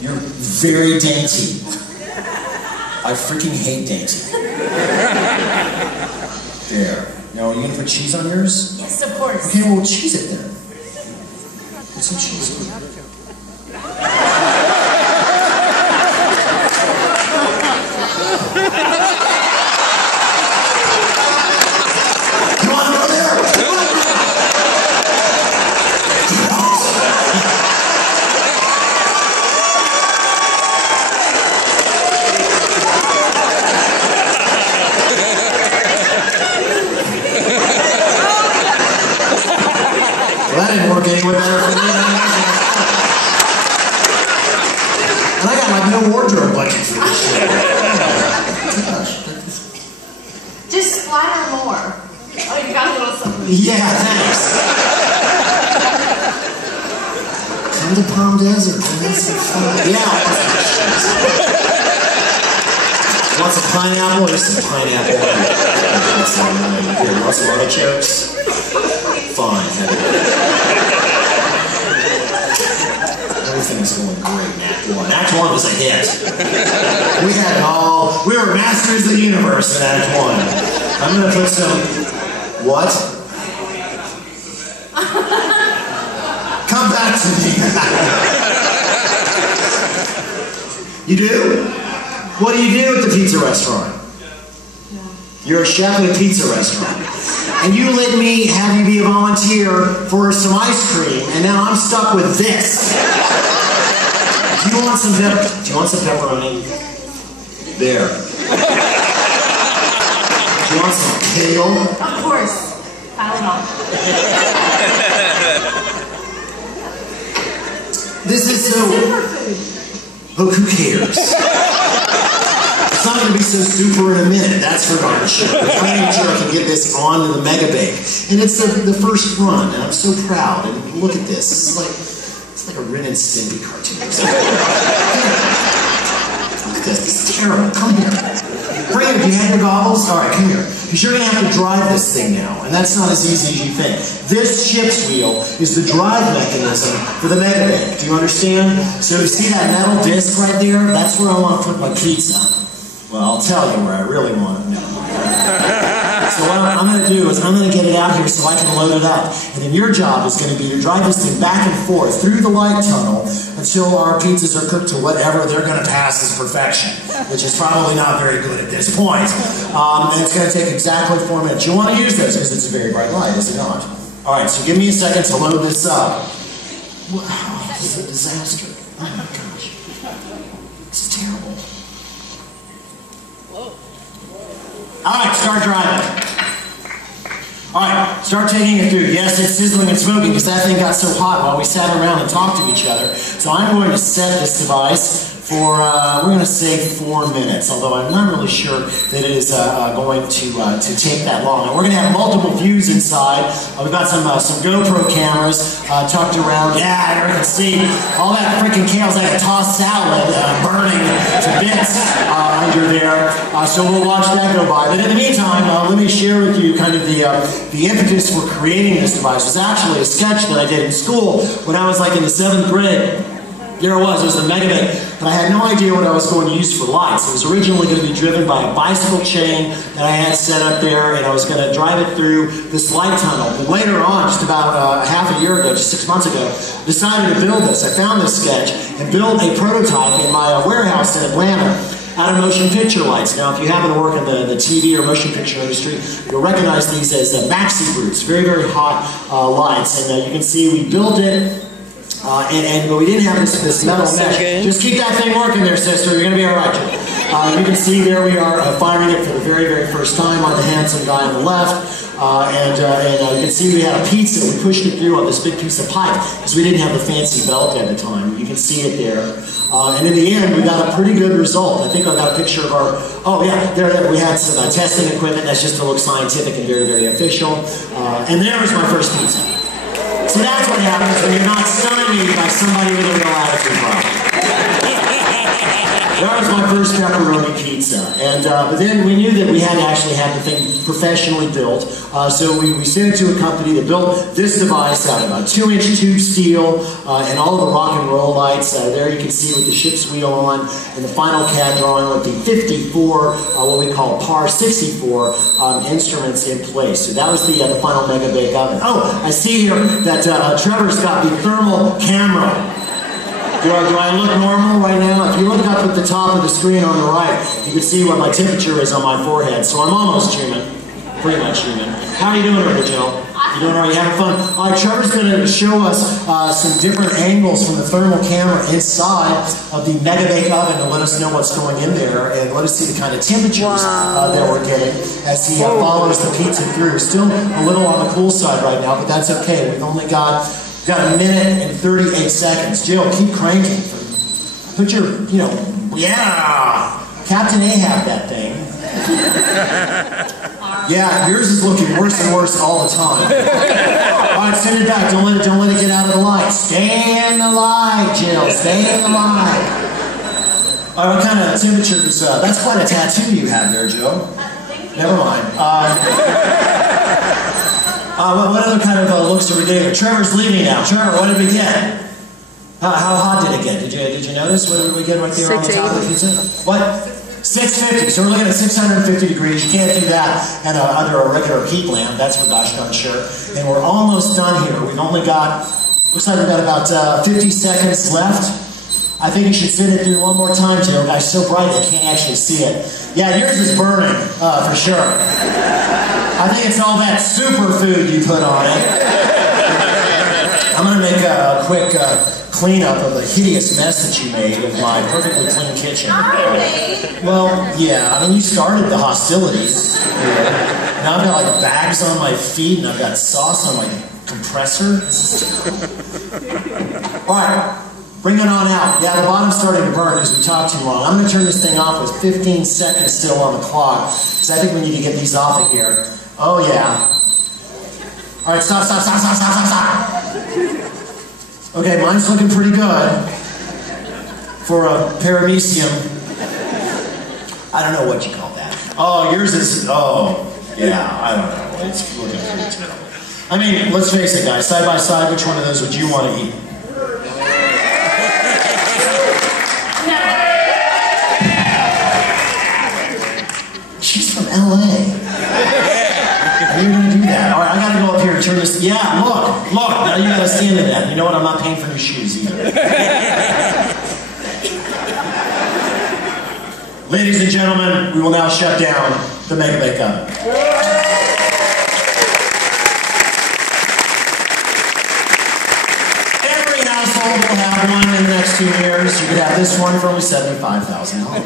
You're very dainty. I freaking hate dainty. There. Now, are you gonna put cheese on yours? Yes, of course. Okay, well, cheese it then. Put some cheese on it. You wanna go there? Well, that didn't work any better for me. And I got like no wardrobe budget for this shit. Just splatter more. Oh, you got a little something. Yeah, thanks. Come to Palm Desert, man. That's so fun. Yeah. Want some pineapple? Here's some pineapple. Here, you want some artichokes? Fine. Everything's going great in Act 1. Act 1 was a hit. We were masters of the universe in Act 1. I'm gonna put some, what? Come back to me. You do? What do you do at the pizza restaurant? You're a chef at a pizza restaurant. And you let me have you be a volunteer for some ice cream, and now I'm stuck with this. Do you want some pepperoni? There. Do you want some kale? Of course. Pile it on. This is so... Oh, who cares? It's not going to be so super in a minute, that's for darn sure. I'm making sure I can get this onto the Mega Bake. And it's the first run, and I'm so proud. And look at this. It's like a Ren and Stimpy cartoon. Look at this. This is terrible. Come here. Bring it. Do you have your goggles? All right, come here. Because you're going to have to drive this thing now, and that's not as easy as you think. This ship's wheel is the drive mechanism for the Mega Bake. Do you understand? So you see that metal disc right there? That's where I want to put my pizza. Well, I'll tell you where I really want it now. So what I'm going to do is I'm going to get it out here so I can load it up. And then your job is going to be to drive this thing back and forth through the light tunnel until our pizzas are cooked to whatever they're going to pass as perfection, which is probably not very good at this point. And it's going to take exactly 4 minutes. You want to use this because it's a very bright light, is it not? All right, so give me a second to load this up. Wow, this is a disaster. Oh my gosh. This is terrible. Alright, start driving. Alright, start taking it through. Yes, it's sizzling and smoking because that thing got so hot while we sat around and talked to each other. So I'm going to set this device for, we're going to say 4 minutes, although I'm not really sure that it is going to take that long. And we're going to have multiple views inside. We've got some GoPro cameras tucked around. Yeah, you can see all that freaking kale's like a tossed salad burning to bits under there. So we'll watch that go by. But in the meantime, let me share with you kind of the impetus for creating this device. It was actually a sketch that I did in school when I was like in the 7th grade. There it was the Mega Bake, but I had no idea what I was going to use for lights. It was originally going to be driven by a bicycle chain that I had set up there, and I was going to drive it through this light tunnel. But later on, just about half a year ago, just 6 months ago, decided to build this. I found this sketch and built a prototype in my warehouse in Atlanta out of motion picture lights. Now, if you happen to work in the TV or motion picture industry, you'll recognize these as maxi groups, very, very hot lights. And you can see we built it. But we didn't have this metal mesh. Just keep that thing working there, sister. You're going to be all right. You can see there we are firing it for the very, very first time on the handsome guy on the left. You can see we had a pizza. We pushed it through on this big piece of pipe because we didn't have the fancy belt at the time. You can see it there. And in the end, we got a pretty good result. I think I got a picture of our, oh yeah, there we had some testing equipment. That's just to look scientific and very, very official. And there was my first pizza. So that's what happens when you're not stymied by somebody with a real attitude problem. That was my first pepperoni pizza. And but then we knew that we had to actually have the thing professionally built. So we sent it to a company that built this device out of a 2-inch tube steel and all of the rock and roll lights. There you can see with the ship's wheel on and the final CAD drawing with the 54, what we call PAR 64 instruments in place. So that was the final Mega Bake Oven. Oh, I see here that Trevor's got the thermal camera. Do I look normal right now? If you look up at the top of the screen on the right, you can see what my temperature is on my forehead. So I'm almost human. Pretty much human. How are you doing over there, Jill? You doing all right? You having fun? All right, Trevor's going to show us some different angles from the thermal camera inside of the Mega Bake Oven to let us know what's going in there and let us see the kind of temperatures that we're getting as he follows the pizza through. Still a little on the cool side right now, but that's okay. We've only got a minute and 38 seconds. Jill, keep cranking. Put your, yeah! Captain Ahab that thing. Yeah, yours is looking worse and worse all the time. All right, send it back. Don't let it get out of the light. Stay in the light, Jill. Stay in the light. All right, what kind of temperatures? That's quite a tattoo you have there, Joe. Never mind. What other kind of looks are we getting? Trevor's leaving now. Trevor, what did we get? How hot did it get? Did you notice? What did we get right there on the top of the pizza? What? 650. So we're looking at 650 degrees. You can't do that under a regular heat lamp. That's for gosh darn sure. And we're almost done here. We've only got, looks like we've got about 50 seconds left. I think you should send it through one more time, Joe. Guys, so bright I can't actually see it. Yeah, yours is burning, for sure. I think it's all that superfood you put on it. I'm going to make a quick cleanup of the hideous mess that you made of my perfectly clean kitchen. Well, yeah, I mean, you started the hostilities. Now I've got like bags on my feet and I've got sauce on my compressor. All right, bring it on out. Yeah, the bottom's starting to burn because we talked too long. I'm going to turn this thing off with 15 seconds still on the clock because I think we need to get these off of here. Oh, yeah. All right, stop. Okay, mine's looking pretty good for a paramecium. I don't know what you call that. Oh, yours is, oh, yeah, I don't know. It's looking pretty terrible. I mean, let's face it, guys, side by side, which one of those would you want to eat? She's from LA. How are you going to do that? All right, I got to go up here and turn this. Yeah, look. Now you got to stand in that. You know what? I'm not paying for new shoes either. Ladies and gentlemen, we will now shut down the Mega Bake Oven. Every household will have one in the next 2 years. You could have this one for only $75,000.